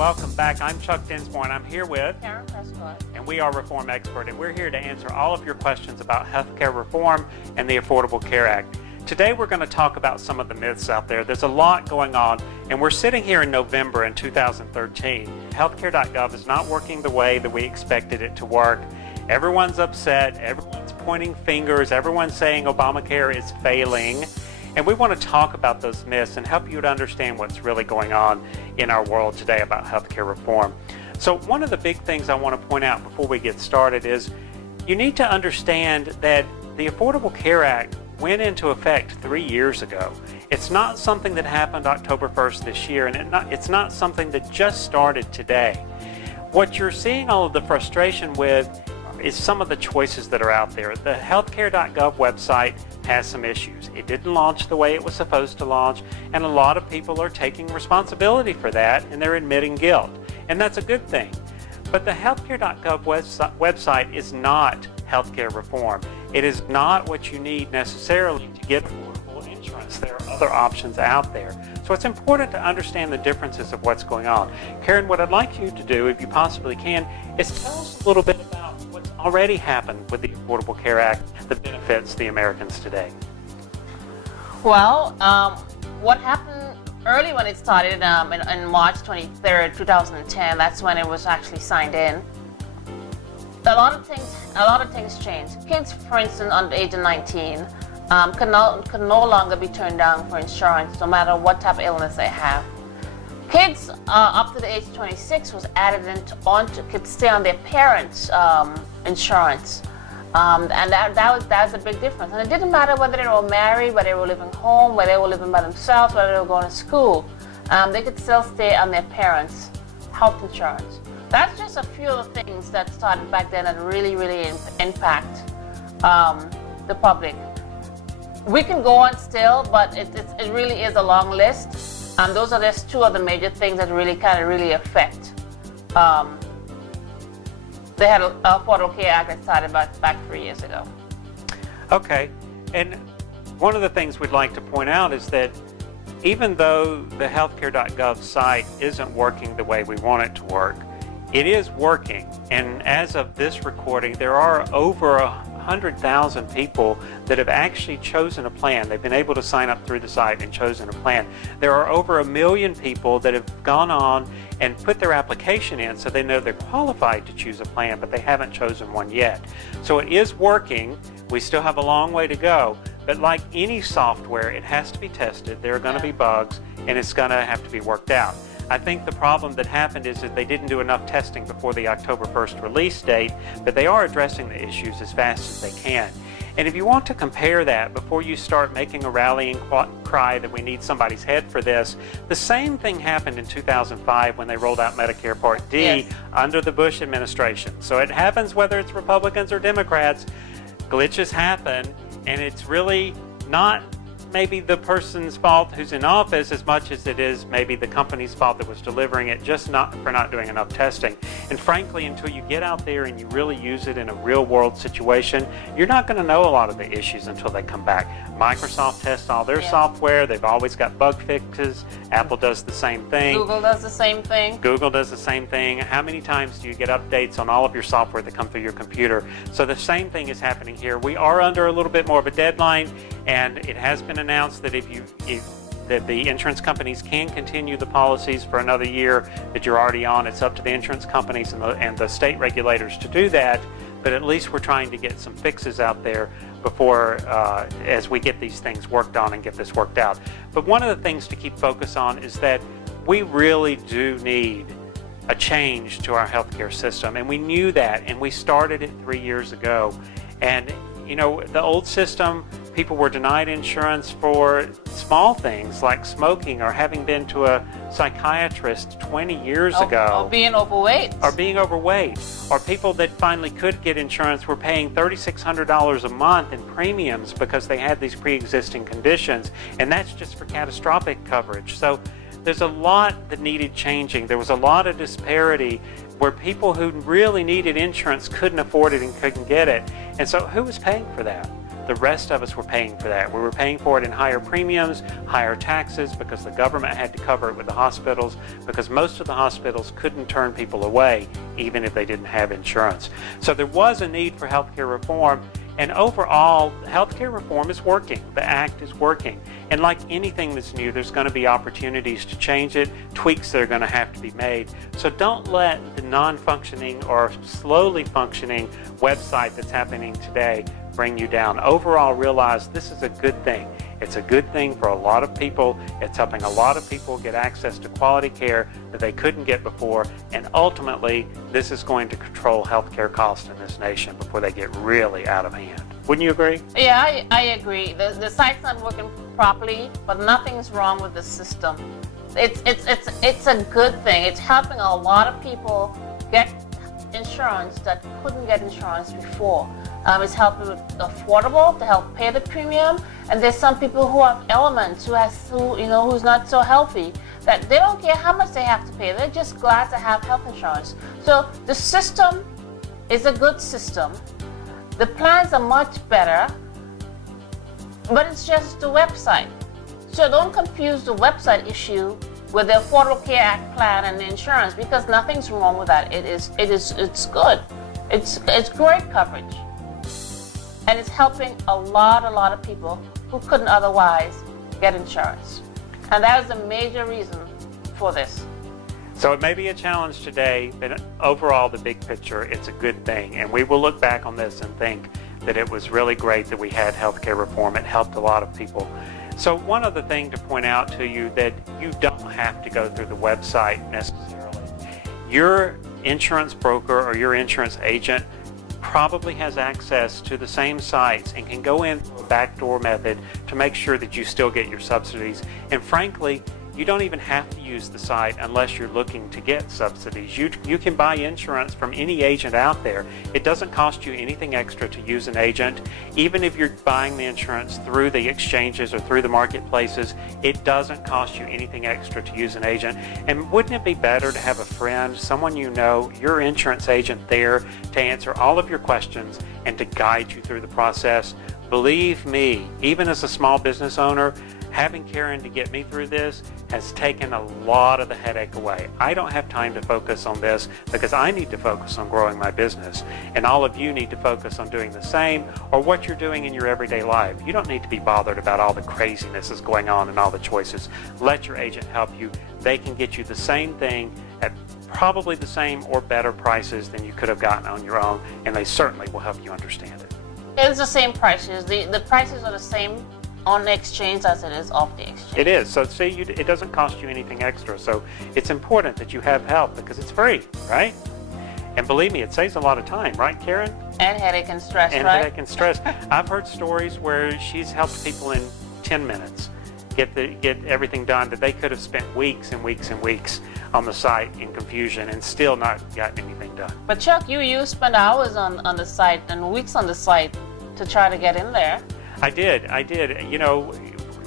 welcome back. I'm Chuck Dinsmore, and I'm here with Karen Prescott. and we are Reform Expert, and we're here to answer all of your questions about healthcare reform and the Affordable Care Act. Today we're going to talk about some of the myths out there. There's a lot going on, and we're sitting here in November in 2013. Healthcare.gov is not working the way that we expected it to work. Everyone's upset, everyone's pointing fingers, everyone's saying Obamacare is failing. And we want to talk about those myths and help you to understand what's really going on in our world today about healthcare reform. So one of the big things I want to point out before we get started is you need to understand that the Affordable Care Act went into effect 3 years ago. It's not something that happened October 1st this year, and it's not something that just started today. What you're seeing all of the frustration with is some of the choices that are out there. The healthcare.gov website has some issues. It didn't launch the way it was supposed to launch, and a lot of people are taking responsibility for that, and they're admitting guilt. And that's a good thing. But the healthcare.gov website is not healthcare reform. It is not what you need necessarily to get affordable insurance. There are other options out there. So it's important to understand the differences of what's going on. Karen, what I'd like you to do, if you possibly can, is tell us a little bit about what's already happened with the Affordable Care Act that benefits the Americans today. Well, what happened early when it started in March 23rd, 2010, that's when it was actually signed in. A lot of things changed. Kids, for instance, under the age of 19, can no longer be turned down for insurance, no matter what type of illness they have. Kids up to the age of 26 was added could stay on their parents' insurance, and that was a big difference. And it didn't matter whether they were married, whether they were living home, whether they were living by themselves, whether they were going to school. They could still stay on their parents' health insurance. That's just a few of the things that started back then that really impact the public. We can go on still, but it really is a long list. And those are just two of the major things that really affect. They had an Affordable Care Act that started back 3 years ago. Okay, and one of the things we'd like to point out is that even though the healthcare.gov site isn't working the way we want it to work, it is working. And as of this recording, there are over 100,000 people that have actually chosen a plan. They've been able to sign up through the site and chosen a plan. There are over 1 million people that have gone on and put their application in so they know they're qualified to choose a plan, but they haven't chosen one yet. So it is working. We still have a long way to go, but like any software, it has to be tested. There are going to be bugs, and it's going to have to be worked out. I think the problem that happened is that they didn't do enough testing before the October 1st release date, but they are addressing the issues as fast as they can. And if you want to compare that before you start making a rallying cry that we need somebody's head for this, the same thing happened in 2005 when they rolled out Medicare Part D under the Bush administration. So it happens whether it's Republicans or Democrats. Glitches happen, and it's really not maybe the person's fault who's in office as much as it is maybe the company's fault that was delivering it, just for not doing enough testing. And frankly, until you get out there and you really use it in a real world situation, you're not going to know a lot of the issues until they come back. Microsoft tests all their software. They've always got bug fixes. Apple does the same thing. Google does the same thing. Google does the same thing. How many times do you get updates on all of your software that come through your computer? So the same thing is happening here. We are under a little bit more of a deadline, and it has been announced that that the insurance companies can continue the policies for another year that you're already on. It's up to the insurance companies and the state regulators to do that, but at least we're trying to get some fixes out there before as we get these things worked on and get this worked out. But one of the things to keep focus on is that we really do need a change to our healthcare system, and we knew that, and we started it 3 years ago. And you know, the old system, people were denied insurance for small things like smoking or having been to a psychiatrist 20 years ago. Or being overweight. Or people that finally could get insurance were paying $3,600 a month in premiums because they had these pre-existing conditions, and that's just for catastrophic coverage. So there's a lot that needed changing. There was a lot of disparity where people who really needed insurance couldn't afford it and couldn't get it. And so who was paying for that? The rest of us were paying for that. We were paying for it in higher premiums, higher taxes, because the government had to cover it with the hospitals, because most of the hospitals couldn't turn people away even if they didn't have insurance. So there was a need for healthcare reform, and overall, healthcare reform is working. The act is working. And like anything that's new, there's going to be opportunities to change it, tweaks that are going to have to be made. So don't let the non-functioning or slowly functioning website that's happening today bring you down. Overall, realize this is a good thing. It's a good thing for a lot of people. It's helping a lot of people get access to quality care that they couldn't get before. And ultimately, this is going to control healthcare costs in this nation before they get really out of hand. Wouldn't you agree? Yeah, I agree. The site's not working properly, but nothing's wrong with the system. It's a good thing. It's helping a lot of people get insurance that couldn't get insurance before. It's helping with affordable to help pay the premium. And there's some people who have ailments, who's not so healthy, that they don't care how much they have to pay. They're just glad to have health insurance. So the system is a good system. The plans are much better, but it's just the website. So don't confuse the website issue with the Affordable Care Act plan and the insurance, because nothing's wrong with that. It's good. It's great coverage. And it's helping a lot of people who couldn't otherwise get insurance. And that is the major reason for this. So it may be a challenge today, but overall, the big picture, it's a good thing. And we will look back on this and think that it was really great that we had healthcare reform. It helped a lot of people. So one other thing to point out to you, that you don't have to go through the website necessarily. Your insurance broker or your insurance agent probably has access to the same sites and can go in through a backdoor method to make sure that you still get your subsidies. And frankly, you don't even have to use the site unless you're looking to get subsidies. You can buy insurance from any agent out there. It doesn't cost you anything extra to use an agent. Even if you're buying the insurance through the exchanges or through the marketplaces, it doesn't cost you anything extra to use an agent. And wouldn't it be better to have a friend, someone you know, your insurance agent there to answer all of your questions and to guide you through the process? Believe me, even as a small business owner, having Karen to get me through this has taken a lot of the headache away. I don't have time to focus on this because I need to focus on growing my business. And all of you need to focus on doing the same, or what you're doing in your everyday life. You don't need to be bothered about all the craziness that's going on and all the choices. Let your agent help you. They can get you the same thing at probably the same or better prices than you could have gotten on your own, and they certainly will help you understand it. It's the same prices. The prices are the same on the exchange as it is off the exchange. It is. So see, it doesn't cost you anything extra. So it's important that you have help because it's free, right? And believe me, it saves a lot of time, right, Karen? And headache and stress, and right? Headache and stress. I've heard stories where she's helped people in 10 minutes get everything done that they could have spent weeks and weeks and weeks on the site in confusion and still not gotten anything done. But Chuck, you spent hours on the site and weeks on the site to try to get in there. I did. You know,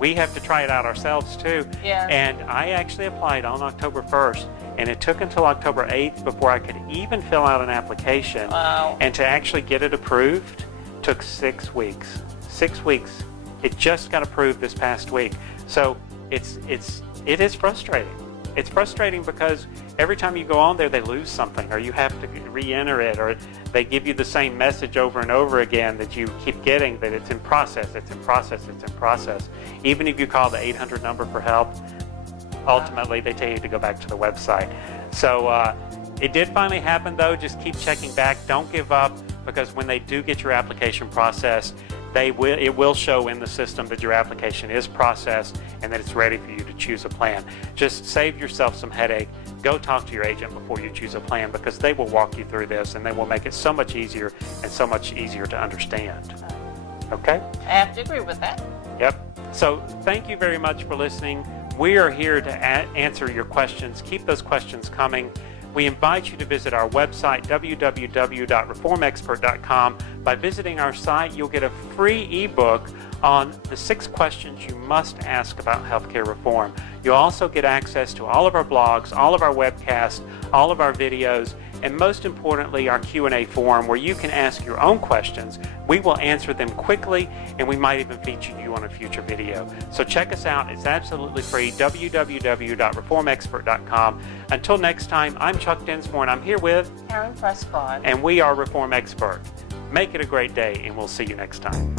we have to try it out ourselves too. Yeah. And I actually applied on October 1st, and it took until October 8th before I could even fill out an application. Wow. And to actually get it approved took 6 weeks. 6 weeks. It just got approved this past week. So it is frustrating. It's frustrating because every time you go on there, they lose something, or you have to re-enter it, or they give you the same message over and over again that you keep getting, that it's in process, it's in process, it's in process. Even if you call the 800 number for help, ultimately they tell you to go back to the website. So it did finally happen though. Just keep checking back. Don't give up, because when they do get your application processed, it will show in the system that your application is processed and that it's ready for you to choose a plan. Just save yourself some headache. Go talk to your agent before you choose a plan, because they will walk you through this and they will make it so much easier and so much easier to understand. Okay? I have to agree with that. Yep. So thank you very much for listening. We are here to answer your questions. Keep those questions coming. We invite you to visit our website, www.reformexpert.com. By visiting our site, you'll get a free ebook on the 6 questions you must ask about healthcare reform. You'll also get access to all of our blogs, all of our webcasts, all of our videos, and most importantly, our Q&A forum where you can ask your own questions. We will answer them quickly, and we might even feature you on a future video. So check us out. It's absolutely free, www.reformexpert.com. Until next time, I'm Chuck Dinsmore, and I'm here with Karen Prescott. and we are Reform Expert. Make it a great day, and we'll see you next time.